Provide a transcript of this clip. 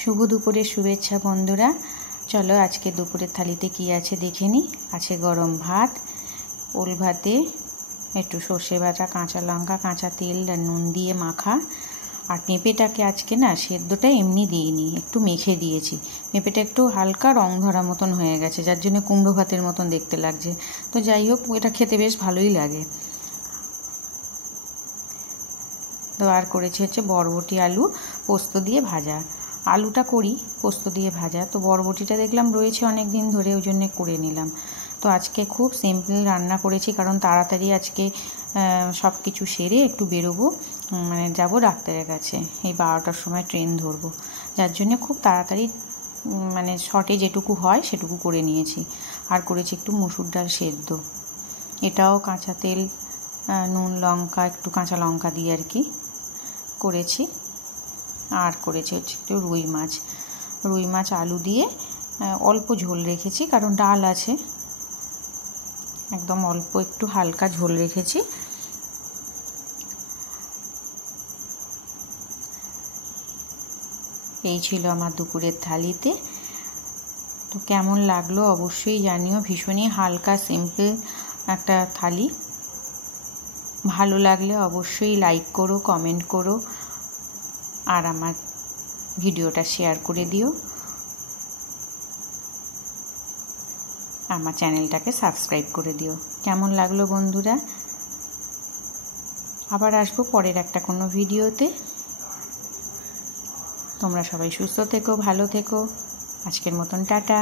শুভ দুপুরের শুভেচ্ছা বন্ধুরা। চলো আজকে দুপুরের থালিতে কি আছে দেখে নিই। আছে গরম ভাত, ওল ভাতে একটু সর্ষে বাটা, কাঁচা লঙ্কা, কাঁচা তেল আর নুন দিয়ে মাখা। আর পেঁপেটাকে আজকে না সেদ্ধটা এমনি দিইনি, একটু মেখে দিয়েছি। পেঁপেটা একটু হালকা রং ধরা মতন হয়ে গেছে, যার জন্য কুমড়ো ভাতের মতন দেখতে লাগছে। তো যাই হোক, এটা খেতে বেশ ভালোই লাগে। তো আর করেছি হচ্ছে বরবটি আলু পোস্ত দিয়ে ভাজা। আলুটা করি পোস্ত দিয়ে ভাজা, তো বরবটিটা দেখলাম রয়েছে অনেক দিন ধরে, ওই জন্যে করে নিলাম। তো আজকে খুব সিম্পল রান্না করেছি, কারণ তাড়াতাড়ি আজকে সব কিছু সেরে একটু বেরোবো, মানে যাবো ডাক্তারের কাছে। এই 12টার সময় ট্রেন ধরবো, যার জন্য খুব তাড়াতাড়ি মানে শর্টে যেটুকু হয় সেটুকু করে নিয়েছি। আর করেছি একটু মুসুর ডাল সেদ্ধ, এটাও কাঁচা তেল, নুন, লঙ্কা, একটু কাঁচা লঙ্কা দিয়ে আর কি করেছি। আর করেছি হচ্ছে একটু রুই মাছ আলু দিয়ে অল্প ঝোল রেখেছি, কারণ ডাল আছে, একদম অল্প একটু হালকা ঝোল রেখেছি। এই ছিল আমার দুপুরের থালিতে। তো কেমন লাগলো অবশ্যই জানিও। ভীষণই হালকা সিম্পল একটা থালি। ভালো লাগলে অবশ্যই লাইক করো, কমেন্ট করো, আর আমার ভিডিওটা শেয়ার করে দিও। আমার চ্যানেলটাকে সাবস্ক্রাইব করে দিও। কেমন লাগলো বন্ধুরা? আবার আসবো পরের একটা কোনো ভিডিওতে। তোমরা সবাই সুস্থ থেকো, ভালো থেকো। আজকের মতন টাটা।